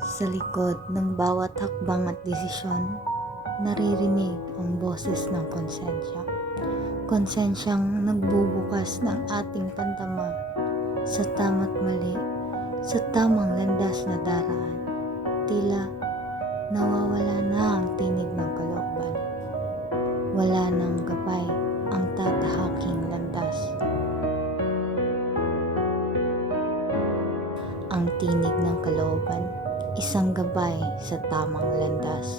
Sa likod ng bawat hakbang at desisyon, naririnig ang boses ng konsensya. Konsensyang nagbubukas ng ating pandama sa tama't mali, sa tamang landas na daraan. Tila nawawala na ang tinig ng kalooban. Wala nang gabay ang tatahaking landas. Ang tinig ng kalooban, isang gabay sa tamang landas.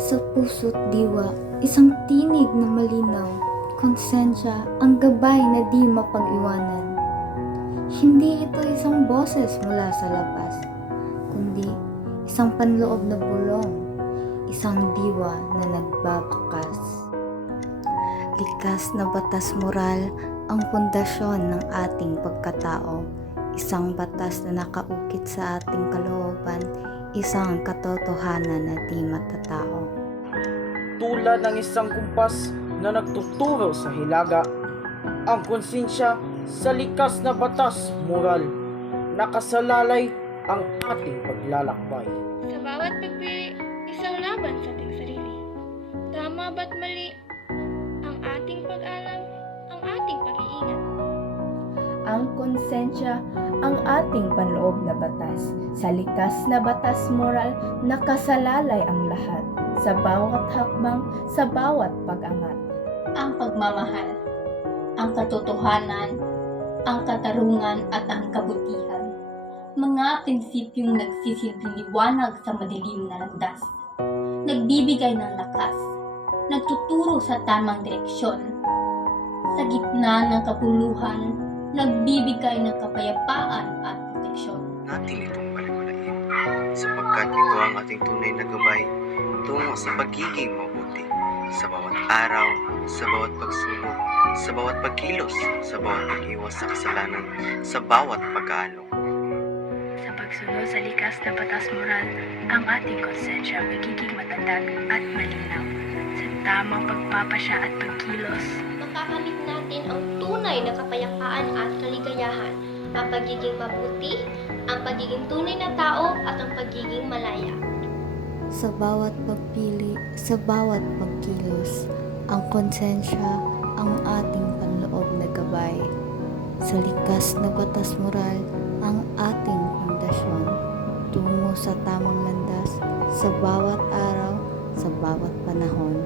Sa puso't diwa, isang tinig na malinaw, konsensya, ang gabay na di mapag-iwanan. Hindi ito isang boses mula sa labas, kundi isang panloob na bulong, isang diwa na nagbabakas. Likas na batas moral ang pundasyon ng ating pagkatao, isang batas na nakaukit sa ating kalooban, isang katotohanan na di matatao. Tulad ng isang kumpas na nagtuturo sa hilaga, ang konsensya sa likas na batas moral, nakasalalay ang ating paglalakbay. Sa bawat pagpili, isang laban sa ating sarili. Tama ba't mali? Ang ating pag-alam, ang ating pag-iingat. Ang konsensya, ang ating panloob na batas. Sa likas na batas moral, nakasalalay ang lahat. Sa bawat hakbang, sa bawat pag-angat. Ang pagmamahal, ang katotohanan, ang katarungan at ang kabutihan. Mga prinsipyong nagsisilbing liwanag sa madilim na landas. Nagbibigay ng lakas, nagtuturo sa tamang direksyon. Sa gitna ng kapuluhan, nagbibigay ng kapayapaan at proteksyon. Natin itong paliwalain sapagkat ito ang ating tunay na gabay tungo sa pagiging mabuti sa bawat araw, sa bawat pagsulong, sa bawat pagkilos, sa bawat pag-iwas sa kasalanan, sa bawat pag-aalok. Sa pagsunod sa likas na batas moral, ang ating konsensya magiging matatag at malinaw. Sa tamang pagpapasya at pagkilos, Makakamit natin ang tunay na kapayapaan at kaligayahan, ang pagiging mabuti, ang pagiging tunay na tao at ang pagiging malaya. Sa bawat pagpili, sa bawat pagkilos, ang konsensya ang ating panloob na gabay. Sa likas na batas moral, ang ating pundasyon tungo sa tamang landas sa bawat araw, sa bawat panahon.